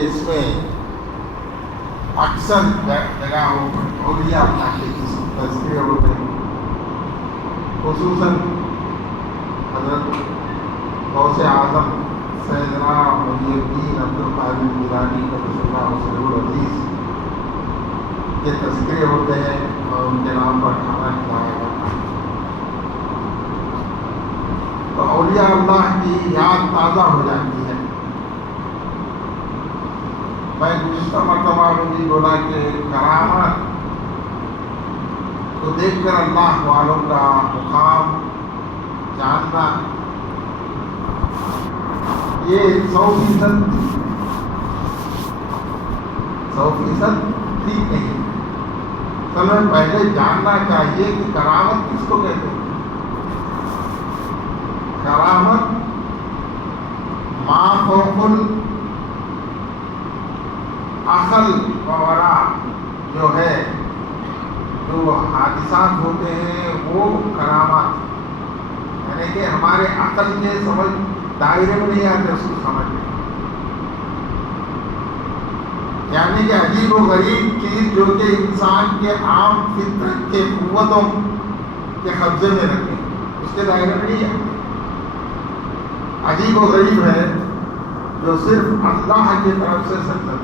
اس میں اکثر جگہوں پر اولیاء اللہ کے تذکرے ہوتے ہیں، خصوصاً حضرت غوث اعظم سیدنا محی الدین عبد القادر جیلانی قدس اللہ سرہ العزیز کے تذکرے ہوتے ہیں اور ان کے نام پر کھانا کھلایا جاتا ہے، تو اولیاء اللہ کی یاد تازہ ہو جاتی ہے۔ میں گزشتہ مرتبہ میں بھی بولا کہ کرامات کو دیکھ کر اللہ والوں کا مقام جاننا یہ 100% ٹھیک نہیں۔ ہمیں پہلے جاننا چاہیے کہ کرامت کس کو کہتے ہیں۔ کرامت ما فوق العقل وورا جو ہے، جو حادثات ہوتے ہیں وہ کرامات، یعنی کہ ہمارے عقل کے سمجھ دائرے میں نہیں آتے اس کو سمجھ میں، یعنی کہ عجیب و غریب چیز جو کہ انسان کے عام فطرت کے قوتوں کے قبضے میں رکھے اس کے دائرے میں نہیں آتے۔ عجیب و غریب ہے جو صرف اللہ کی طرف سے سرزد۔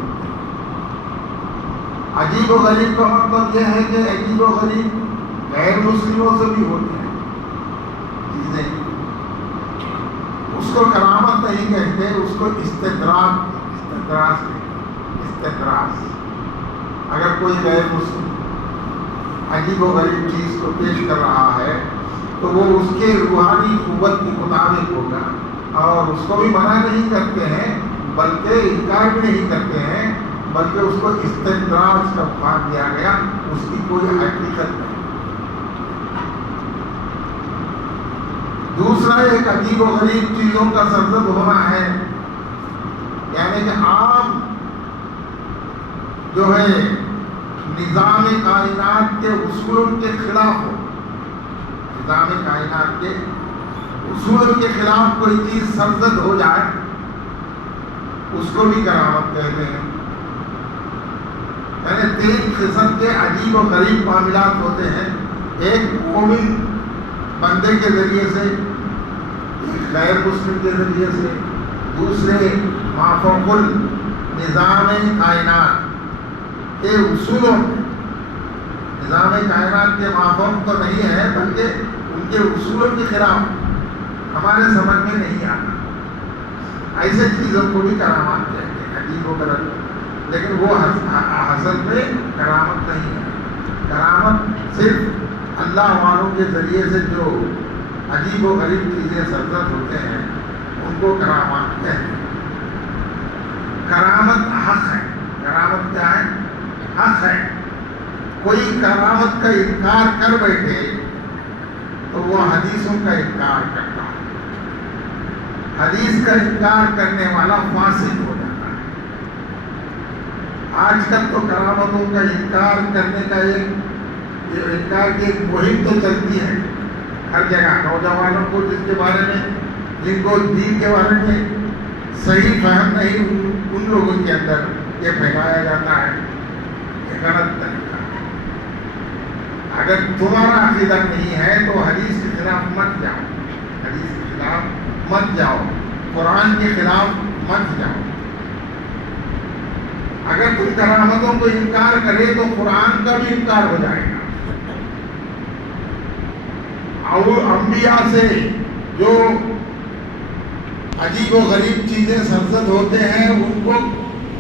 عجیب و غریب کا مطلب یہ ہے کہ عجیب و غریب غیر مسلموں سے بھی ہوتے ہیں چیزیں، اس کو کرامت نہیں کہتے، اس کو استدراج اگر کوئی غیر مسلم عجیب و غریب چیز کو پیش کر رہا ہے تو وہ اس کے روحانی قوت کے مطابق ہوگا، اور اس کو بھی منع نہیں کرتے ہیں بلکہ انکار بھی نہیں کرتے ہیں، بلکہ اس کو استدراج کا مقام دیا گیا، اس کی کوئی حقیقت نہیں۔ دوسرا ایک عجیب و غریب چیزوں کا سرزد ہونا ہے، یعنی کہ عام جو ہے نظام کائنات کے اصولوں کے خلاف ہو، نظام کائنات کے اصولوں کے خلاف کوئی چیز سرزد ہو جائے اس کو بھی کرامت کہتے ہیں۔ یعنی 3 قسم کے عجیب و غریب معاملات ہوتے ہیں، ایک مومن بندے کے ذریعے سے، ایک غیر مسلم کے ذریعے سے، دوسرے ما فوق نظام کائنات کے اصولوں میں۔ نظام کائنات کے ما فوق تو نہیں ہے بلکہ ان کے اصولوں کے خلاف ہمارے سمجھ میں نہیں آتا، ایسے چیزوں کو بھی کرامات کہتے ہیں، عجیب و غریب، لیکن وہ اصل میں کرامت نہیں ہے۔ کرامت صرف اللہ والوں کے ذریعے سے جو عجیب و غریب چیزیں سرزد ہوتے ہیں ان کو کرامات کہتے ہیں۔ کرامت حق ہے۔ کرامت کیا ہے؟ حق ہے۔ کوئی کرامت کا انکار کر بیٹھے تو وہ حدیثوں کا انکار کرتا ہے، حدیث کا انکار کرنے والا فاسق ہو جاتا ہے۔ آج کل تو کرامتوں کا انکار کرنے کا انکار کی ایک مہم تو چلتی ہے ہر جگہ، نوجوانوں کو جس کے بارے میں، جن کو دین کے بارے میں صحیح فہم نہیں، ان لوگوں کے اندر یہ پھیلایا جاتا ہے، یہ غلط طریقہ ہے۔ اگر تمہارا عقیدہ نہیں ہے تو حدیث کے خلاف مت جاؤ، حدیث کے خلاف مت جاؤ، قرآن کے خلاف مت جاؤ۔ اگر تم کرامتوں کو انکار کرے تو قرآن کا بھی انکار ہو جائے گا، اور انبیاء سے جو عجیب و غریب چیزیں سرزد ہوتے ہیں ان کو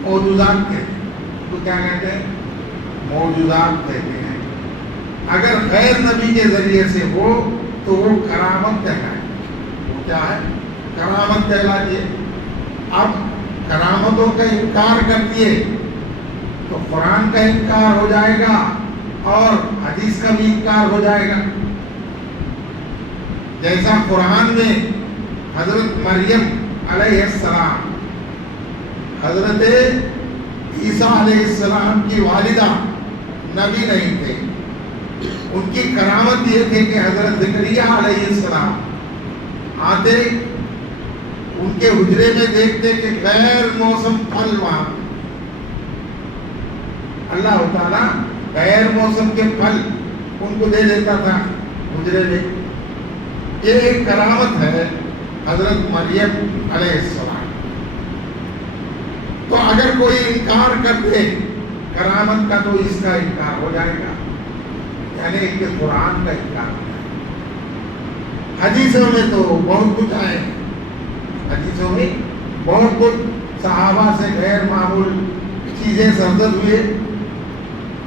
موجودات کہتے ہیں۔ تو کیا کہتے ہیں؟ موجودات کہتے ہیں۔ اگر غیر نبی کے ذریعے سے ہو تو وہ کرامت کہلائے، وہ کیا ہے؟ کرامت کہلاتی ہے۔ اب کرامتوں کا انکار کر دیے تو قرآن کا انکار ہو جائے گا اور حدیث کا بھی انکار ہو جائے گا۔ جیسا قرآن میں حضرت مریم علیہ السلام، حضرت عیسیٰ علیہ السلام کی والدہ نبی نہیں تھے، ان کی کرامت یہ تھی کہ حضرت زکریا علیہ السلام آتے، ان کے حجرے میں دیکھتے کہ غیر موسم پھل وہاں، اللہ تعالیٰ غیر موسم کے پھل ان کو دے دیتا تھا حجرے میں۔ یہ ایک کرامت ہے حضرت مریم علیہ السلام۔ تو اگر کوئی انکار کر دے کرامت کا تو اس کا انکار ہو جائے گا، یعنی کہ قرآن کا انکار ہو جائے گا۔ حدیثوں میں تو بہت کچھ آئے، حدیثوں میں بہت کچھ صحابہ سے غیر معمول چیزیں سرزد ہوئے۔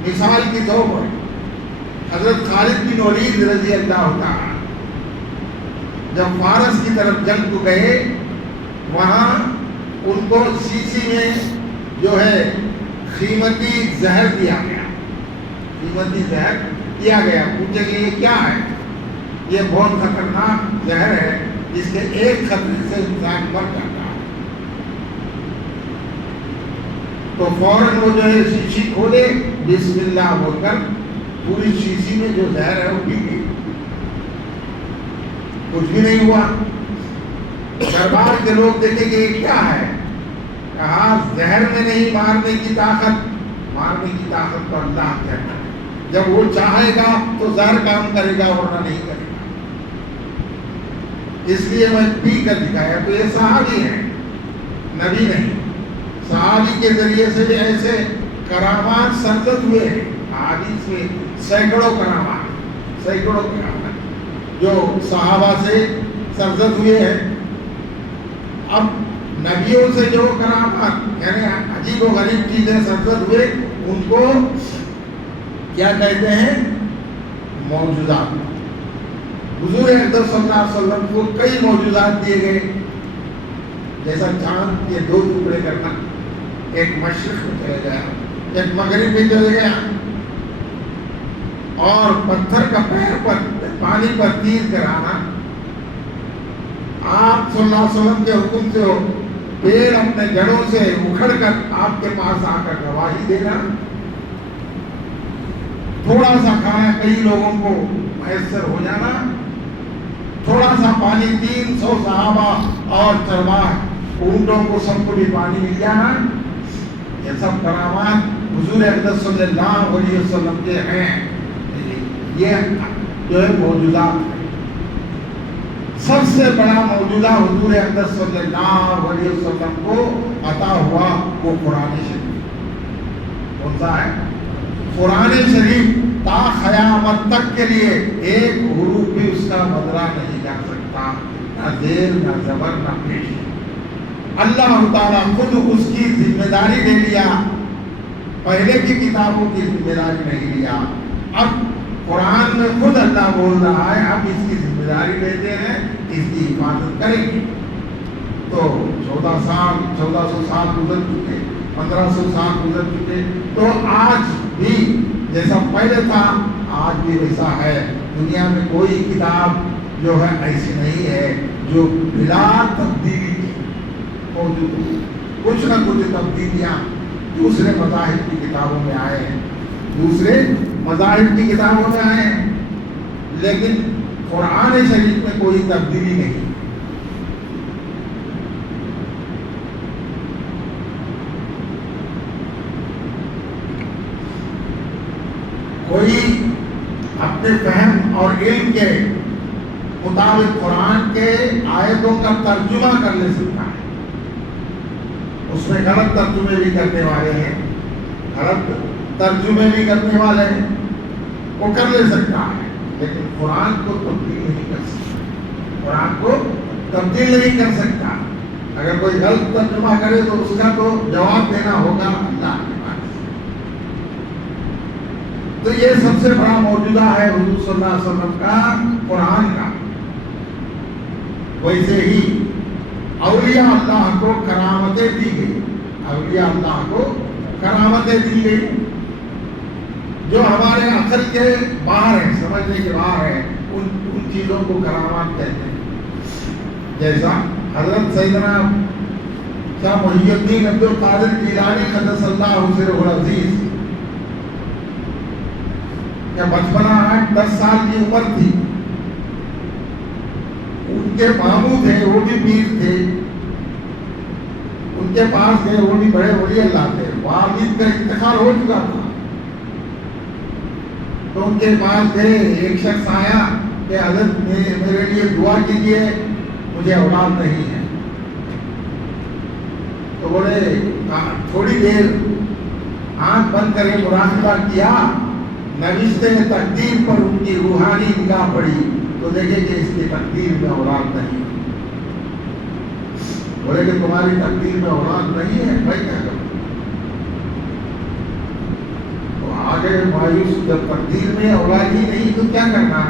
مثال کے طور پر حضرت خالد بن ولید رضی اللہ تعالیٰ جب فارس کی طرف جنگ کو گئے، وہاں ان کو شیشی میں جو ہے قیمتی زہر دیا گیا، قیمتی زہر دیا گیا۔ پوچھے کہ یہ کیا ہے؟ یہ بہت خطرناک زہر ہے، جس کے ایک خطرے سے انسان مر جاتا ہے۔ تو فوراً وہ جو ہے شیشی کھولے، بسم اللہ بول کر پوری شیشی میں جو زہر ہے وہ پی گئی، کچھ بھی نہیں ہوا۔ دربار کے لوگ دیکھیں کہ یہ کیا ہے؟ کہا زہر میں نہیں مارنے کی طاقت، مارنے کی طاقت تو اللہ کہتا ہے، جب وہ چاہے گا تو زہر کام کرے گا ورنہ نہیں کرے گا، اس لیے میں پی کر دکھایا۔ تو یہ صحابی ہے، نبی نہیں۔ صحابی کے ذریعے سے بھی ایسے کرامات سرزد ہوئے ہیں، حدیث میں سینکڑوں کرامات جو صحابہ سے سرزد ہوئے ہیں۔ اب نبیوں سے جو کرامات یعنی عجیب و غریب چیزیں سرزد ہوئے، ان کو کیا کہتے ہیں؟ معجزات۔ حضور اقدس صلی اللہ علیہ وسلم کو کئی معجزات دیے گئے، جیسا چاند کے دو ٹکڑے کرنا، ایک مشرق میں چلے گیا، ایک مغرب میں چلے گیا، اور پتھر کا پیر پر پانی پر تیر کرانا۔ آپ صلی اللہ علیہ وسلم کے حکم سے ہو پیڑ اپنے جڑوں سے اکھڑ کر آپ کے پاس آ کر گواہی دینا، تھوڑا سا کھانا کئی لوگوں کو میسر ہو جانا، تھوڑا سا پانی 300 صحابہ اور چرواہ اونٹوں کو سب کو بھی پانی مل جانا۔ یہ سب کرامات حضور اقدس صلی اللہ علیہ وسلم کے ہیں۔ یہ جو ہے معجزات ہے۔ سب سے بڑا معجزہ حضور اقدس صلی اللہ علیہ وسلم کو عطا ہوا وہ قرآن شریف۔ کون سا ہے؟ قرآن شریف تا قیامت تک کے لیے ایک حروف بھی اس کا بدلہ نہیں جا سکتا، نہ زیر نہ زبر نہ پیش۔ اللہ تعالیٰ خود اس کی ذمہ داری لے لیا، پہلے کی کتابوں کی ذمہ داری نہیں لیا۔ اب قرآن میں خود اللہ بول رہا ہے ہم اس کی ذمہ داری لیتے ہیں، اس کی حفاظت کریں گے۔ تو 1400 سال گزر چکے، 1500 سال گزر چکے، تو آج بھی جیسا پہلے تھا آج بھی ویسا ہے۔ دنیا میں کوئی کتاب جو ہے ایسی نہیں ہے جو بلا تبدیلی کی موجود ہو۔ کچھ نہ کچھ تبدیلیاں دوسرے مذاہب کی کتابوں میں آئے ہیں، دوسرے مذاہب کی کتابوں میں آئے ہیں، لیکن قرآن شریف میں کوئی تبدیلی نہیں۔ کوئی اپنے فہم اور علم کے مطابق قرآن کے آیتوں کا ترجمہ کر لے سکتا ہے۔ اس میں غلط ترجمے بھی کرنے والے ہیں، غلط ترجمے بھی کرنے والے ہیں، وہ کر لے سکتا ہے، لیکن قرآن کو تبدیل نہیں کر سکتا۔ قرآن کو تبدیل نہیں کر سکتا۔ اگر کوئی غلط ترجمہ کرے تو اس کا تو جواب دینا ہوگا اللہ کے پاس۔ تو یہ سب سے بڑا معجزہ ہے حضور صلی اللہ علیہ وسلم کا، قرآن کا۔ ویسے ہی اولیاء اللہ کو کرامتیں دی گئی، اولیاء اللہ کو کرامتیں دی گئی جو ہمارے عقل کے باہر ہیں، سمجھنے کے باہر ہیں، ان چیزوں کو کرامات کہتے ہیں۔ جیسا حضرت سیدنا شاہ محی الدین عبد القادر جیلانی قدس اللہ سرہ العزیز کا بچپنا 8-10 سال کی عمر تھی، ان کے ماموں تھے، وہ بھی پیر تھے، ان کے پاس گئے، وہ بھی بڑے ولی اللہ تھے، والد کا انتقال ہو چکا تھا، تو ان کے پاس گئے، ایک شخص آیا کہ حضرت میرے لیے دعا کیجیے، مجھے اولاد نہیں ہے. تو بولے تھوڑی دیر آنکھ بند کرے مراقبہ کیا، نوشتے تقدیر پر ان کی روحانی نگاہ پڑی تو دیکھے کہ اس کی تقدیر میں اولاد نہیں. بولے کہ تمہاری تقدیر میں اولاد نہیں ہے، میں کیا کروں؟ تو آگے مایوس، جب تقدیر میں اولاد ہی نہیں تو کیا کرنا؟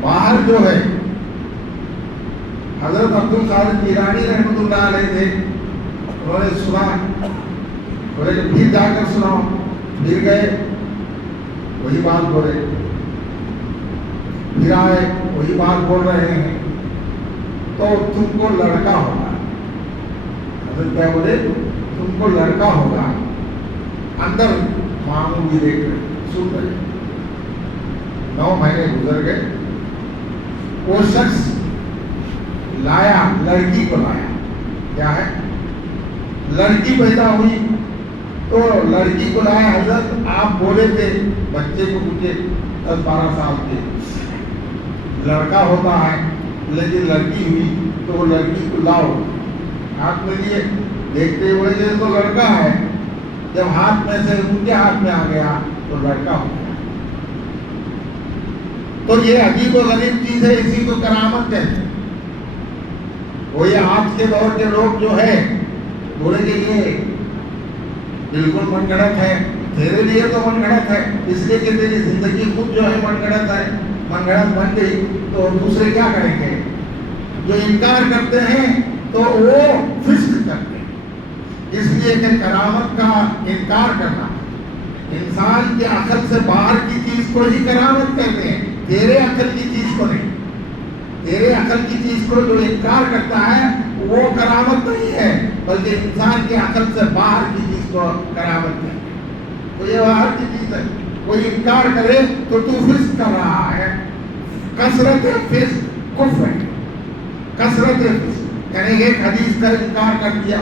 باہر جو ہے حضرت عبد القادر جیلانی رحمۃ اللہ علیہ تھے، انہوں نے سنا، بولے کہ پھر جا کر سناؤ. پھر گئے، وہی بات بولے، پھر آئے، وہی بات بول رہے ہیں. تو تم کو لڑکا ہوگا. حضرت کیا بولے؟ تم کو لڑکا ہوگا. اندر ماموں بھی دیکھ رہے، سن رہے. 9 مہینے گزر گئے، وہ شخص لایا، لڑکی کو لایا. کیا ہے؟ لڑکی پیدا ہوئی تو لڑکی کو لایا. حضرت آپ بولے تھے بچے کو مجھے 10-12 سال کے لڑکا ہوتا ہے، لیکن لڑکی ہوئی تو وہ لڑکی کو لاؤ. ہاتھ میں لیے، دیکھتے ہوئے یہ تو لڑکا ہے. جب ہاتھ میں سے ان کے ہاتھ میں آ گیا تو لڑکا ہو گیا. تو یہ عجیب و غریب چیز ہے، اسی کو کرامت کہتے ہیں. وہ یہ آج کے دور کے لوگ جو ہے بولے کہ یہ بالکل من گھڑت ہے. تیرے لیے تو من گھڑت ہے، اس لیے کہ تیری زندگی خود جو ہے من گھڑت ہے، من گھڑت بن گئی تو دوسرے کیا کریں گے؟ جو انکار کرتے ہیں تو وہ فسق کرتے ہیں. اس لیے کہ کرامت کا انکار کرنا، انسان کے عقل سے باہر کی چیز کو ہی کرامت کہتے ہیں، تیرے عقل کی چیز کو نہیں. تیرے عقل کی چیز کو جو انکار کرتا ہے وہ کرامت نہیں ہے، بلکہ انسان کے عقل سے باہر کی چیز کو کرامت کہتے ہیں. تو یہ باہر کی چیز ہے، کوئی انکار کرے تو فسق کر رہا ہے. کثرت فسق کفر ہے. کثرت فسق یعنی ایک حدیث کا انکار کر دیا،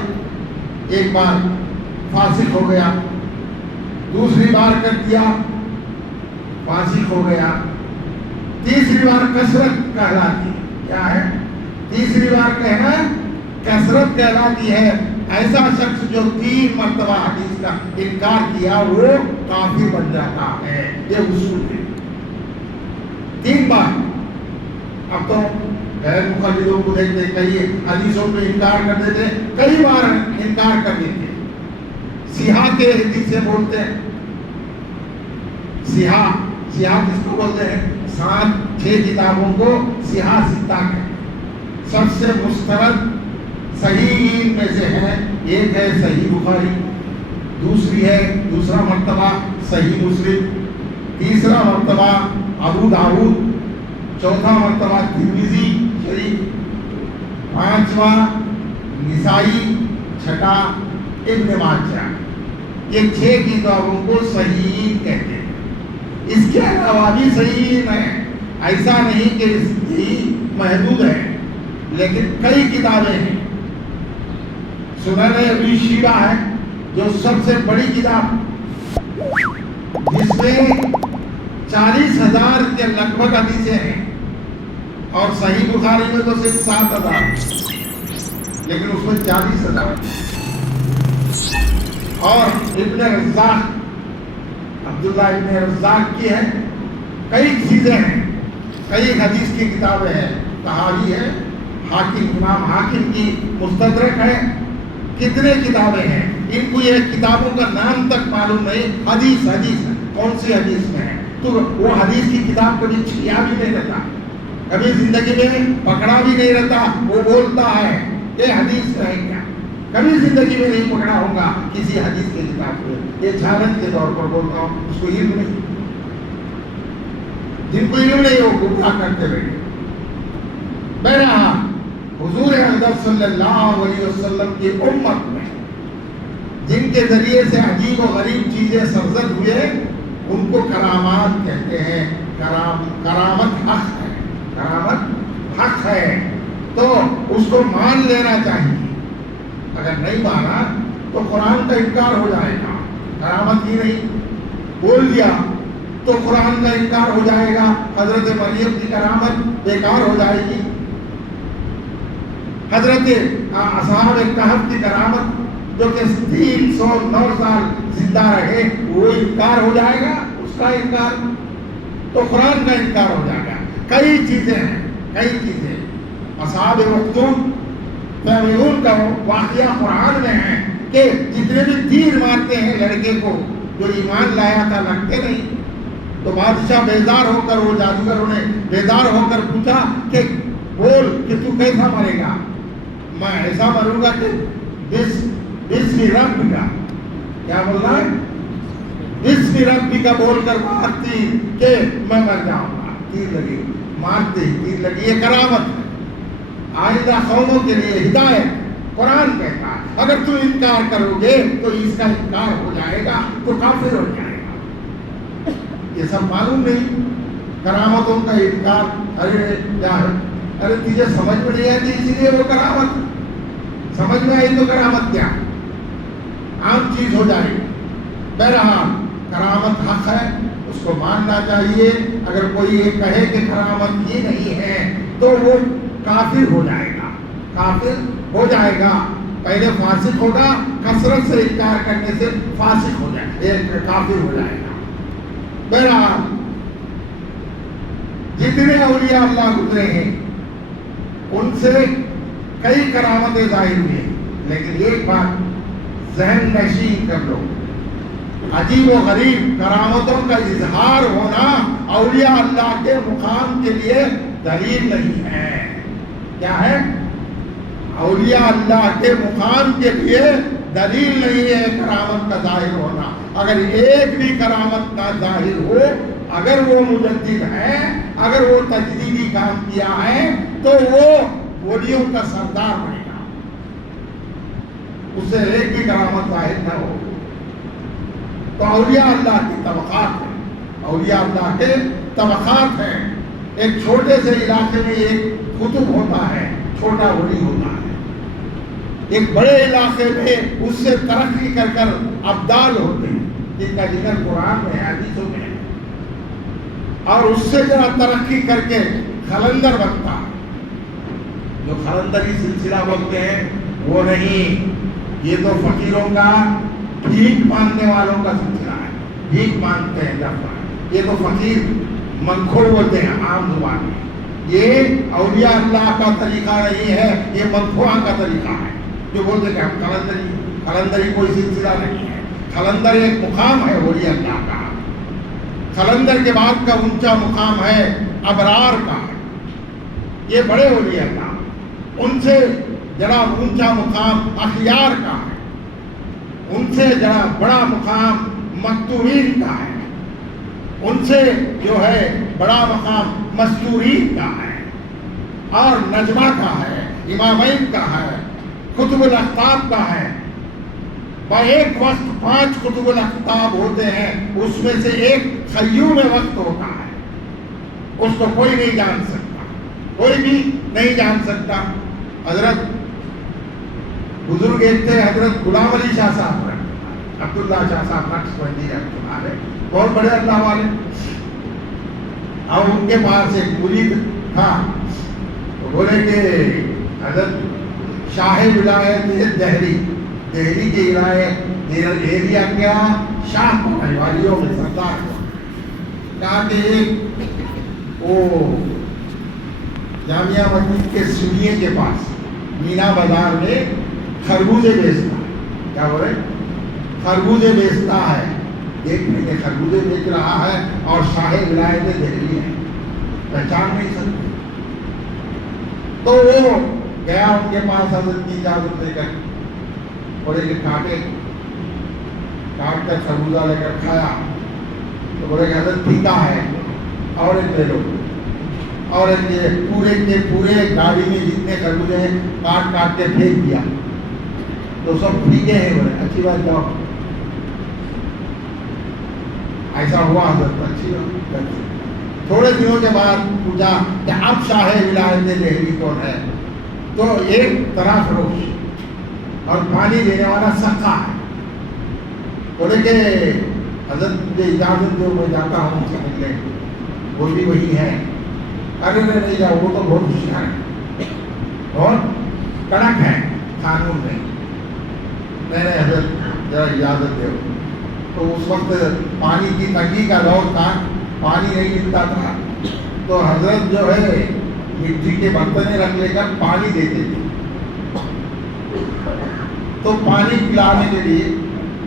ایک بار فاسق ہو گیا، دوسری بار کر دیا فاسق ہو گیا، تیسری بار کثرت کہلاتی ہے. کیا ہے؟ تیسری بار کہنا کثرت کہلاتی ہے. ایسا شخص جو 3 مرتبہ حدیث کا انکار کیا وہ کافر بن جاتا ہے. یہ اصول ہے. 3 بار. اب تو غیر مقلدوں کو دیکھتے کئی حدیثوں پہ انکار کر دیتے، کئی بار انکار کر دیتے. سیاح کے حدیثیں بولتے ہیں. سیاح کس کو بولتے ہیں؟ 7-6 کتابوں کو سیاح ستہ کہتے ہیں. سب سے مستند صحیح میں سے ہے، ایک ہے صحیح بخاری، دوسرا مرتبہ صحیح مسلم، تیسرا مرتبہ ابو داؤد، چوتھا مرتبہ ترمذی شریف، 5واں نسائی، 6واں ابن ماجہ. یہ 6 کتابوں کو صحیح کہتے ہیں. اس کے علاوہ بھی صحیح ہے، ایسا نہیں کہ یہی محدود ہے، لیکن کئی کتابیں ہیں. سنن ابی شیبہ ہے جو سب سے بڑی کتاب، جس میں 40,000 کے لگ بھگ حدیثیں ہیں، اور صحیح بخاری میں تو صرف 7,000، لیکن اس میں 40,000. اور ابن رزاق، عبداللہ ابن رزاق کی ہے. کئی چیزیں ہیں، کئی حدیث کی کتابیں ہیں، تحاوی ہے، حاکم، امام حاکم کی مستدرک ہے. کتنے کتابیں ہیں، ان کو یہ کتابوں کا نام تک معلوم نہیں. حدیث کون سی حدیث میں ہے، تو وہ حدیث کی کتاب کبھی چھیا بھی نہیں رہتا، کبھی زندگی میں پکڑا بھی نہیں رہتا. وہ بولتا ہے یہ حدیث ہے کیا، کبھی زندگی میں نہیں پکڑا ہوگا کسی حدیث کی کتاب کو. یہ جھالت کے طور پر بولتا ہوں، اس کو علم نہیں. جن کو علم نہیں وہ گمراہ کرتے بیٹھے. بہرحال حضور اقدس صلی اللہ علیہ وسلم کی امت میں جن کے ذریعے سے عجیب و غریب چیزیں سرزد ہوئے ان کو کرامات کہتے ہیں. کرامت حق ہے، کرامت حق ہے، تو اس کو مان لینا چاہیے. اگر نہیں مانا تو قرآن کا انکار ہو جائے گا. کرامت ہی نہیں بول دیا تو قرآن کا انکار ہو جائے گا. حضرت مریم کی کرامت بیکار ہو جائے گی. حضرت اصحاب کہف کی کرامت جو کہ 309 سال زندہ رہے وہ انکار ہو جائے گا. اس کا انکار تو قرآن کا انکار ہو جائے گا. کئی چیزیں ہیں, کئی چیزیں. اصحاب اخدود فرعون کا واقعہ قرآن میں ہے کہ جتنے بھی تیر مارتے ہیں لڑکے کو جو ایمان لایا تھا لگتے نہیں. تو بادشاہ بیزار ہو کر, وہ جادوگروں نے بیزار ہو کر پوچھا کہ بول کہ تو کیسا مرے گا. میں ایسا مروں گا کہ بسم رب کا, کیا بول رہا ہے, بسم ربی کا بول کر مارتی کہ میں مر جاؤں گا. تیر لگی, مارتے ہی تیر لگی. یہ کرامت ہے. آئندہ قوموں کے لیے ہدایت. قرآن کہتا ہے اگر تم انکار کرو گے تو اس کا انکار ہو جائے گا تو کافر ہو جائے گا. یہ سب معلوم نہیں کرامتوں کا انکار. ارے تجھے سمجھ میں نہیں آتی اسی لیے وہ کرامت. سمجھ میں آئی تو کرامت کیا عام چیز ہو جائے گی. بہرحال کرامت حق ہے, اس کو ماننا چاہیے. اگر کوئی یہ کہے کہ کرامت یہ نہیں ہے تو وہ کافر ہو جائے گا. کافر ہو جائے گا. پہلے فاسق ہوگا, کثرت سے انکار کرنے سے فاسق ہو جائے گا, کافر ہو جائے گا. بہرحال جتنے اولیاء اللہ گزرے ہیں ان سے کئی کرامتیں ظاہر ہوئی ہیں, لیکن ایک بات ذہن نشین کر لو, عجیب و غریب کرامتوں کا اظہار ہونا اولیاء اللہ کے مقام کے لیے دلیل نہیں ہے. کیا ہے؟ اولیاء اللہ کے مقام کے لیے دلیل نہیں ہے کرامت کا ظاہر ہونا. اگر ایک بھی کرامت کا ظاہر ہو, اگر وہ مجدد ہے, اگر وہ تجدیدی کام کیا ہے تو وہ ولیوں کا سردار بنے گا. اس سے ایک بھی کرامت ظاہر نہ ہو. تو اولیاء اللہ کی طبقات ہیں. اولیاء اللہ کے طبقات ہیں. ایک چھوٹے سے علاقے میں ایک قطب ہوتا ہے, چھوٹا ولی ہوتا ہے. ایک بڑے علاقے میں اس سے ترقی کر کر ابدال ہوتے ہیں جن کا ذکر قرآن میں ہے, حدیثوں میں ہے. اور اس سے ذرا ترقی کر کے خلندر بنتا ہے. جو خلندری سلسلہ بولتے ہیں وہ نہیں, یہ تو فقیروں کا بھیک مانگنے والوں کا سلسلہ ہے. بھیک مانگتے ہیں جب یہ تو فقیر منکھور بولتے ہیں عام زبان میں. یہ اولیاء اللہ کا طریقہ نہیں ہے, یہ منکھواں کا طریقہ ہے جو بولتے کہ ہم خلندری کوئی سلسلہ نہیں ہے. خلندر ایک مقام ہے اولیاء اللہ کا. خلندر کے بعد کا اونچا مقام ہے ابرار کا. یہ بڑے اولیاء اللہ, ان سے ذرا اونچا مقام اخیار کا ہے. ان سے ذرا بڑا مقام مکتوبین کا ہے. ان سے جو ہے بڑا مقام مستورین کا ہے, اور نجمہ کا ہے, امامین کا ہے, قطب الاقطاب کا ہے. ایک وقت 5 قطب الاقطاب ہوتے ہیں, اس میں سے ایک خیوم وقت ہوتا ہے. اس کو کوئی نہیں جان سکتا, کوئی بھی نہیں جان سکتا. حضرت بزرگ ایک تھے حضرت غلام علی شاہ صاحب, عبداللہ شاہ صاحب نقشبندی رحمۃ اللہ علیہ, بہت بڑے اللہ والے. اور ان کے پاس ایک مرید تھا, تو بولے کہ حضرت شاہ ولایت دہلی, دہلی کے ایریا کیا شاہ پہنچ والیوں میں سردار کو کہا کہ ایک وہ جامعہ مسجد کے سنیے کے پاس مینا بازار میں خربوزے بیچتا ہے. کیا بولے؟ خربوزے بیچتا ہے. ایک مہینے خربوزے بیچ رہا ہے اور شاہ ولایت دہلی ہے, پہچان نہیں سکتے. تو وہ گیا ان کے پاس حضرت کی اجازت لے کر, بولے کہ کاٹ کر خربوزہ لے کر کھایا. تو بولے کہ حضرت پھیکا ہے, اور ایک لے لو. اور پورے کے پورے گاڑی میں جتنے خربوزے ہیں کاٹ کاٹ کے پھینک دیا. تو سب پھیکے ہیں. بولے اچھی بات, جاؤ. ایسا ہوا حضرت, اچھی بات. تھوڑے دنوں کے بعد پوچھا کہ اب شاہ ولایت دہلی کون ہے؟ تو ایک طرح فروش اور پانی دینے والا سقا ہے. بولے کہ حضرت مجھے اجازت دو میں جاتا ہوں سے ملنے. وہ بھی وہی ہے. ارے نہیں جاؤ, وہ تو بہت ہوشیار ہے, بہت کڑک ہے قانون میں. نہیں حضرت ذرا اجازت دو. تو اس وقت پانی کی تنگی کا دور تھا, پانی نہیں ملتا تھا, تو حضرت جو ہے مٹی کے برتنیں رکھ لے کر پانی دیتے تھے. تو پانی پلانے کے لیے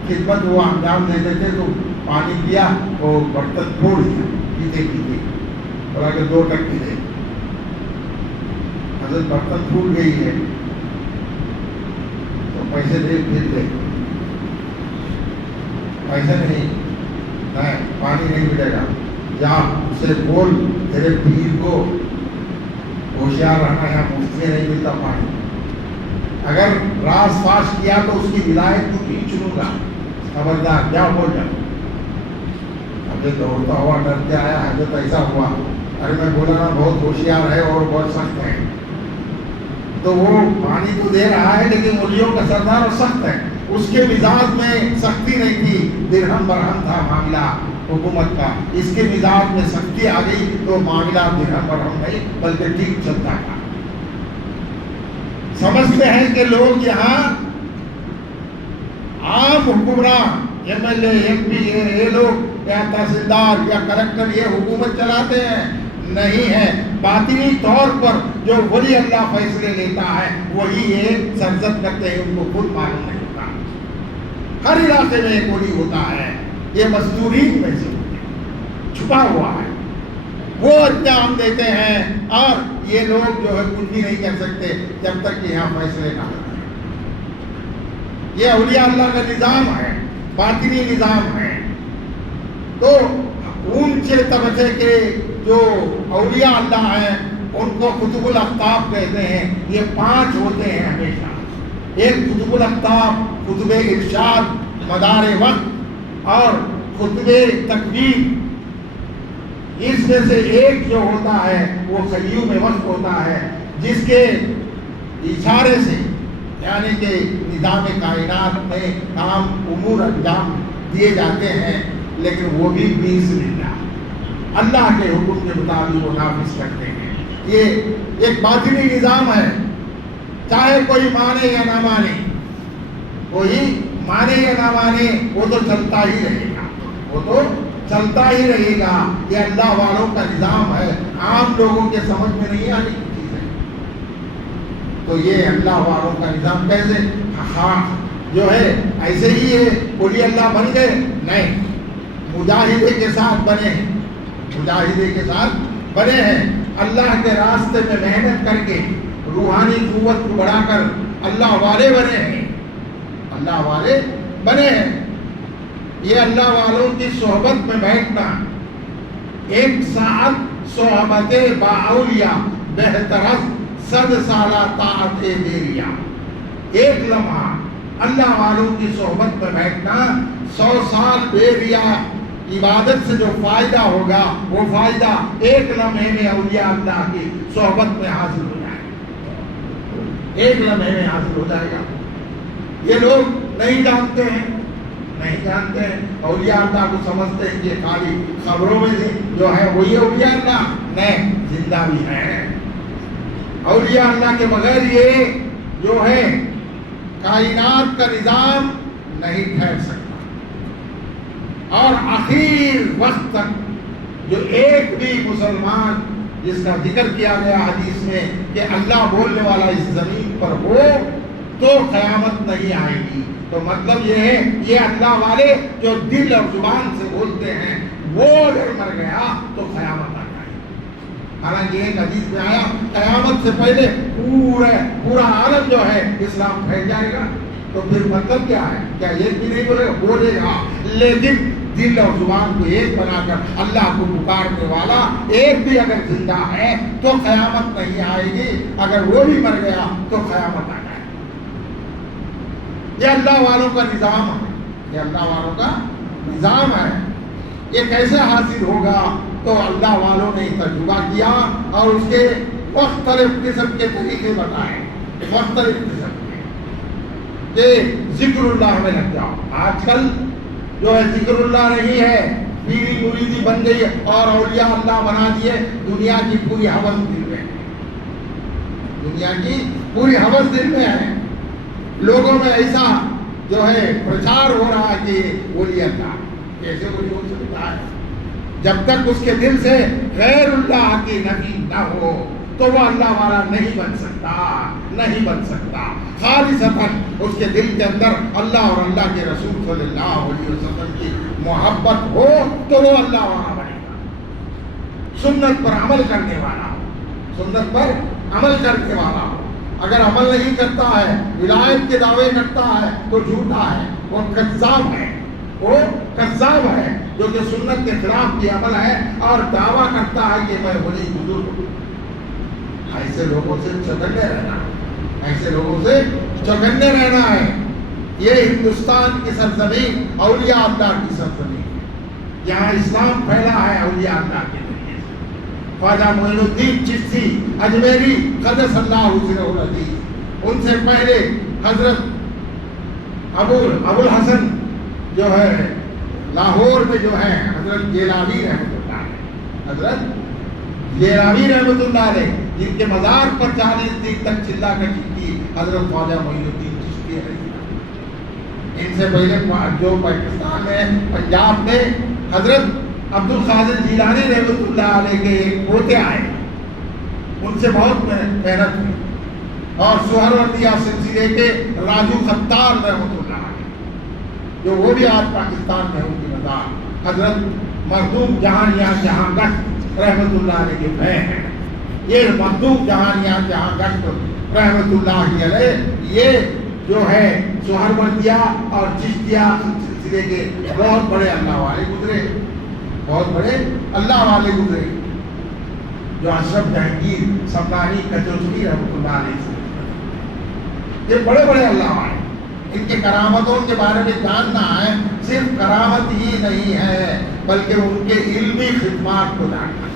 خدمت وہ انجام دیتے تھے. تو پانی پیا, وہ برتن پھوڑ دیا پیتے پیتے, بولا کہ 2 ٹک دے. حضرت برتن پھوٹ گئی ہے تو پیسے دے, پھر دے. پیسے نہیں, پانی نہیں ملے گا. جا اسے بول تیرے پیر کو ہوشیار رہنا ہے, مفت میں نہیں ملتا پانی. اگر راز فاش کیا تو اس کی ولایت کو نہیں چنوں گا, خبردار کیا بول جاؤ. حضرت دوڑتا ہوا ڈر کے آیا. حضرت ایسا ہوا, ارے میں بولا نا بہت ہوشیار ہے اور بہت سخت ہے. تو وہ پانی تو دے رہا ہے لیکن مولیوں کا سردار اور سخت ہے. اس کے مزاج میں سختی نہیں تھی, درہم برہم تھا معاملہ حکومت کا. اس کے مزاج میں سختی آ گئی تو معاملہ درہم برہم نہیں بلکہ ٹھیک چلتا تھا. سمجھتے ہیں کہ لوگ یہاں عام حکمراں M L A M P یہ لوگ یا تحصیلدار یا کلکٹر یہ حکومت چلاتے ہیں. نہیں ہے, باطنی طور پر جو ولی اللہ فیصلے لیتا ہے وہی یہ سرزد کرتے ہیں, ان کو خود معلوم نہیں ہوتا. ہر علاقے میں ایک ولی ہوتا ہے, یہ مزدورین میں سے چھپا ہوا ہے, وہ انجام دیتے ہیں اور یہ لوگ جو ہے کچھ بھی نہیں کر سکتے جب تک کہ یہاں فیصلے نہ ہو. یہ اولیاء اللہ کا نظام ہے, باطنی نظام ہے. تو اونچے طبقے کے جو اولیاء اللہ ہیں ان کو قطب الاقطاب کہتے ہیں. یہ 5 ہوتے ہیں ہمیشہ. ایک قطب الاقطاب, قطب ارشاد, مدار وقت اور قطب تکوین. اس میں سے ایک جو ہوتا ہے وہ قیوم وقت ہوتا ہے, جس کے اشارے سے یعنی کہ نظام کائنات میں کام امور انجام دیے جاتے ہیں. لیکن وہ بھی 20 منٹ اللہ کے حکم کے مطابق وہ نافذ کرتے ہیں. یہ ایک باطنی نظام ہے, چاہے کوئی مانے یا نہ مانے, کوئی مانے یا نہ مانے وہ تو چلتا ہی رہے گا, وہ تو چلتا ہی رہے گا. یہ اللہ والوں کا نظام ہے, عام لوگوں کے سمجھ میں نہیں آنے کی چیز ہے. تو یہ اللہ والوں کا نظام کیسے جو ہے ایسے ہی ہے. ولی اللہ بن گئے نہیں, مجاہدے کے ساتھ بنے ہیں, مجاہدے کے ساتھ بنے ہیں. اللہ کے راستے میں محنت کر کے روحانی قوت کو بڑھا کر اللہ والے بنے ہیں, اللہ والے بنے ہیں. یہ اللہ والوں کی صحبت میں بیٹھنا, 1 ساعت صحبت باولیاء بہتر از 100 سالہ طاعت بیریا. 1 لمحہ اللہ والوں کی صحبت میں بیٹھنا 100 سال بیریا عبادت سے جو فائدہ ہوگا وہ فائدہ 1 لمحے میں اولیاء اللہ کی صحبت میں حاصل ہو جائے گا. 1 لمحے میں حاصل ہو جائے گا. یہ لوگ نہیں جانتے ہیں, نہیں جانتے ہیں. اولیاء اللہ کو سمجھتے ہیں کہ خالی خبروں میں جو ہے وہی اولیاء اللہ, نہیں, زندہ بھی ہیں. اولیاء اللہ کے بغیر یہ جو ہے کائنات کا نظام نہیں ٹھہر سکتا. اور آخر وقت تک جو ایک بھی مسلمان جس کا ذکر کیا گیا حدیث میں کہ اللہ بولنے والا اس زمین پر ہو تو قیامت نہیں آئے گی. تو مطلب یہ ہے یہ اللہ والے جو دل اور زبان سے بولتے ہیں وہ اگر مر گیا تو قیامت آ جائے گی. حالانکہ ایک حدیث میں آیا قیامت سے پہلے پورا عالم جو ہے اسلام پھیل جائے گا. تو پھر مطلب کیا ہے, کیا ایک بھی نہیں بولے گا؟ بولے گا, لیکن دل اور زبان کو ایک بنا کر اللہ کو پکارنے والا ایک بھی اگر زندہ ہے تو قیامت نہیں آئے گی. اگر وہ بھی مر گیا تو قیامت آ جائے گی. یہ اللہ والوں کا نظام ہے, یہ اللہ والوں کا نظام ہے. یہ کیسے حاصل ہوگا؟ تو اللہ والوں نے تجربہ کیا اور اس کے مختلف قسم کے طریقے بتائے, مختلف قسم کے. کہ ذکر اللہ میں لگ جاؤ. آج کل جو ہے ذکر اللہ نہیں ہے, پیری مریدی بن گئی اور اولیاء اللہ بنا دیے. دنیا کی پوری ہوس دل میں ہے, دنیا کی پوری ہوس دل میں ہے. لوگوں میں ایسا جو ہے پرچار ہو رہا ہے کہ ولی اللہ کیسے ولی ہو سکتا ہے. جب تک اس کے دل سے غیر اللہ کی نفی نہ ہو تو وہ اللہ والا نہیں بن سکتا, نہیں بن سکتا. خالصتاً اس کے دل کے اندر اللہ اور اللہ کے رسول صلی اللہ علیہ وسلم کی محبت ہو تو وہ اللہ والا بنے گا. سنت پر عمل کرنے والا ہو, سنت پر عمل کرنے والا ہو. اگر عمل نہیں کرتا ہے, ولایت کے دعوے کرتا ہے تو جھوٹا ہے, وہ کذاب ہے, وہ کذاب ہے جو کہ سنت کے خلاف کی عمل ہے اور دعویٰ کرتا ہے کہ میں ولی بزرگ ہوں. ایسے لوگوں سے چوکنے رہنا ہے, ایسے لوگوں سے چوکنے رہنا ہے. یہ ہندوستان کی سرزمین اولیاء اللہ کی سرزمین ہے. یہاں اسلام پھیلا ہے اولیاء اللہ کے ذریعے سے. خواجہ معین الدین چشتی اجمیری قدس اللہ سرہ العزیز, ان سے پہلے حضرت ابو الحسن جو ہے لاہور میں جو ہے حضرت جیلانی رحمۃ اللہ علیہ, حضرت جیلانی رحمۃ اللہ علیہ, جن کے مزار پر 40 دن تک چلا کشی کی حضرت خواجہ معین الدین چشتی رہی. ان سے پہلے جو پاکستان میں پنجاب میں حضرت عبد القادر جیلانی رحمۃ اللہ علیہ کے ایک پوتے آئے, ان سے بہت محنت ہوئی. اور سہروردیہ سلسلے کے راجو خطار رحمۃ اللہ علیہ, جو وہ بھی آج پاکستان میں ان کی مزار, حضرت مخدوم جہانیاں جہاں گشت رحمۃ اللہ علیہ کے بھائی ہیں. یہ مخدوم جہانیاں جہاں گشت رحمۃ اللہ علیہ یہ جو ہے سہروردیہ اور چشتیہ سلسلے کے بہت بڑے اللہ والے گزرے, بہت بڑے اللہ والے گزرے. جو اشرف جہانگیر سمنانی کچوچری رحمۃ اللہ علیہ سے, یہ بڑے بڑے اللہ والے. ان کے کرامتوں کے بارے میں جاننا ہے, صرف کرامت ہی نہیں ہے بلکہ ان کے علمی خدمات کو جاننا ہے.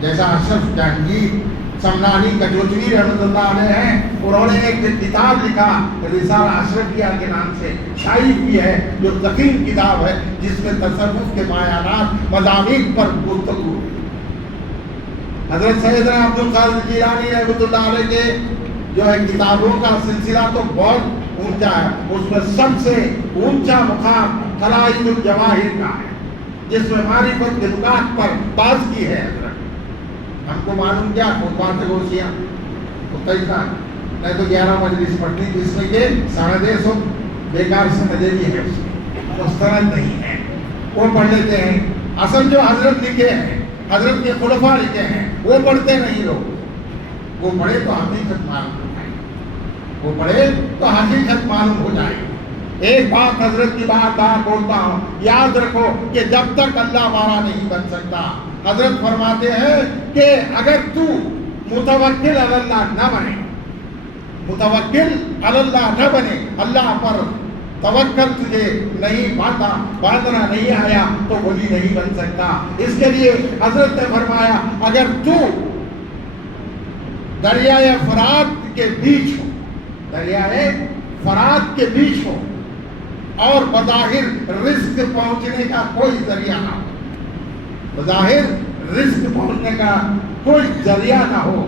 جیسا اشرف جہانگیر سمنانی کچوچری رحمۃ اللہ علیہ ہیں, انہوں نے ایک کتاب لکھا رسالہ اشرفیہ کے نام سے, شائع کی ہے, جو ضخیم کتاب ہے جس میں تصوف کے معیارات مضامین پر گفتگو ہے. حضرت سیدنا عبد القادر جیلانی رحمۃ اللہ علیہ کے جو ہے کتابوں کا سلسلہ تو بہت اونچا ہے. اس میں سب سے اونچا مقام خلائق الجواہر کا ہے, جس میں معرفت کے نکات پر بازگی ہے. حضرت ہم کو معلوم کیا خطبات غوثیہ تو کیسا نہیں تو 11 مجلس پڑھنی جس میں کہ سندیں سب بیکار سندیں بھی ہے, اس میں مستند نہیں ہے, وہ پڑھ لیتے ہیں. اصل جو حضرت لکھے ہیں, حضرت کے خلفاء لکھے ہیں, وہ پڑھتے نہیں لوگ. وہ پڑھے تو حقیقت معلوم ہو جائے, وہ پڑھے تو حقیقت معلوم ہو جائے. ایک بات حضرت کی بار بار بولتا ہوں, یاد رکھو کہ جب تک اللہ والا نہیں بن سکتا. حضرت فرماتے ہیں کہ اگر تو متوکل علی اللہ نہ بنے, متوکل علی اللہ نہ بنے, اللہ پر توکل تجھے نہیں باندھنا نہیں آیا تو ولی نہیں بن سکتا. اس کے لیے حضرت نے فرمایا اگر تو دریائے فرات کے بیچ ہو, دریائے فرات کے بیچ ہو اور بظاہر رزق پہنچنے کا کوئی ذریعہ نہ ہو, بظاہر رزق پہنچنے کا کوئی ذریعہ نہ ہو,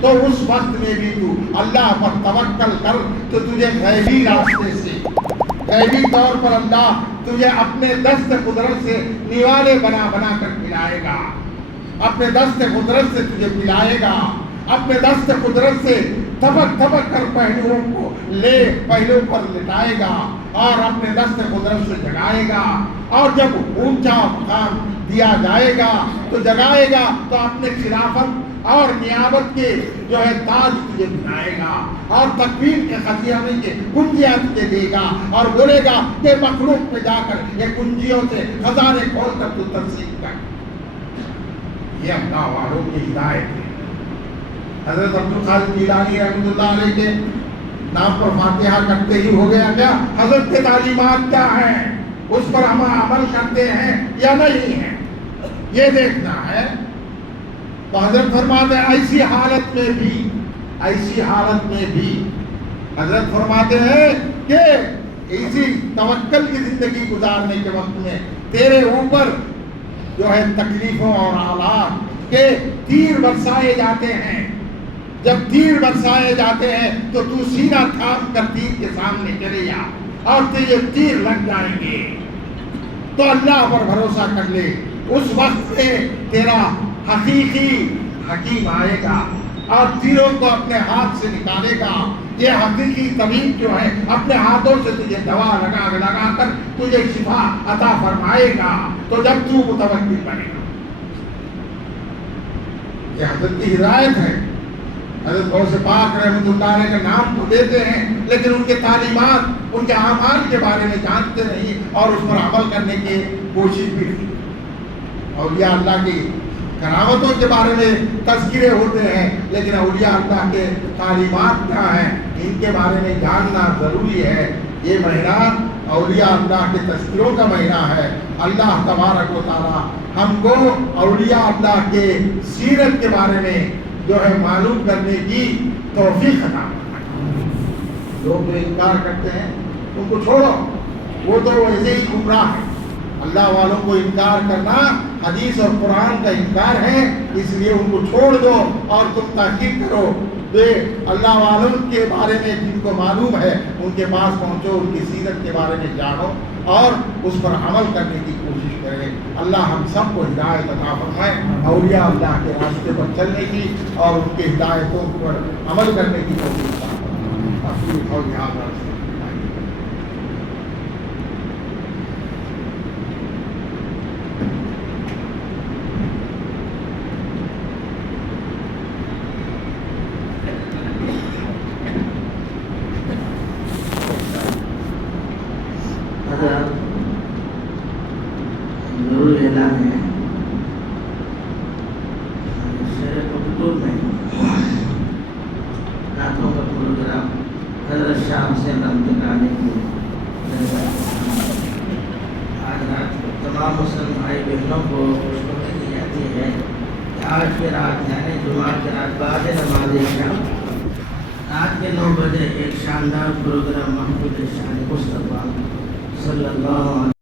تو اس وقت میں بھی تو اللہ پر توکل کر تو تجھے غیبی راستے سے, غیبی طور پر اللہ تجھے اپنے دست قدرت سے نیوالے بنا بنا کر پلائے گا, اپنے دست قدرت سے تجھے پلائے گا, اپنے دست قدرت سے تھپک تھپک کر پہلوؤں کو پہلو پر لٹائے گا اور اپنے دست قدرت سے جگائے گا. اور جب اونچا مقام دیا جائے گا تو جگائے گا تو اپنے خلافت اور نیابت کے جو ہے تاج تجھے بنائے گا اور تکبیر کے خزینے کے کنجیاں تجھے دے گا اور بولے گا کہ مخلوق میں جا کر یہ کنجیوں سے خزانے کھول کر تو تقسیم کر. یہ اللہ والوں کی ہدایت ہے. حضرت عبد القادر جیلانی رحمۃ اللہ علیہ کے نام پر فاتحہ کرتے ہی ہو گیا کیا؟ حضرت کے تعلیمات کیا ہیں, اس پر ہم عمل کرتے ہیں یا نہیں ہیں, یہ دیکھنا ہے. تو حضرت فرماتے ہیں ایسی حالت میں بھی حضرت فرماتے ہیں کہ اسی توکل کی زندگی گزارنے کے وقت میں تیرے اوپر جو ہے تکلیفوں اور آلات کے تیر برسائے جاتے ہیں. جب تیر برسائے جاتے ہیں تو تو سینہ تھام کر تیر کے سامنے چلے جا اور تجھے تیر لگ جائیں گے. تو اللہ پر بھروسہ کر لے. اس وقت میں تیرا حقیقی حکیم آئے گا اور تیروں کو اپنے ہاتھ سے نکالے گا. یہ حقیقی طبیب جو ہے اپنے ہاتھوں سے تجھے دوا لگا کر تجھے شفا عطا فرمائے گا. تو جب تو متوکل بنے گا. یہ حضرت کی ہدایت ہے. حضرت غوث پاک رحمۃ اللہ علیہ کے نام تو دیتے ہیں لیکن ان کے تعلیمات, ان کے اعمال کے بارے میں جانتے نہیں اور اس پر عمل کرنے کی کوشش بھی نہیں. اولیاء اللہ کی کرامتوں کے بارے میں تذکرے ہوتے ہیں لیکن اولیاء اللہ کے تعلیمات کیا ہیں ان کے بارے میں جاننا ضروری ہے. یہ مہینہ اولیاء اللہ کے تذکروں کا مہینہ ہے. اللہ تبارک و تعالی ہم کو اولیاء اللہ کے سیرت کے بارے میں جو ہے معلوم کرنے کی توفیق عطا فرمائے. لوگ جو انکار کرتے ہیں ان کو چھوڑو, وہ تو ویسے ہی گمراہ ہے. اللہ والوں کو انکار کرنا حدیث اور قرآن کا انکار ہے, اس لیے ان کو چھوڑ دو اور تم تحقیق کرو. اللہ والوں کے بارے میں جن کو معلوم ہے ان کے پاس پہنچو, ان کی سیرت کے بارے میں جانو اور اس پر عمل کرنے کی کوشش کریں. اللہ ہم سب کو ہدایت عطا فرمائے, اولیاء اللہ کے راستے پر چلنے کی اور ان کی ہدایتوں پر عمل کرنے کی کوشش کریں. ضرور اعلان ہے شہر پختون میں نعتوں کا پروگرام حضرت شاہ حسین رحمۃ اللہ علیہ کی آج رات کو تمام مسلم بھائی بہنوں کو خوشخبری دی جاتی ہے کہ آج کی رات یعنی جمعہ کی رات بعد نماز عشاء رات کے 9 بجے ایک شاندار پروگرام محفوظ شان مصطفیٰ صلی اللہ علیہ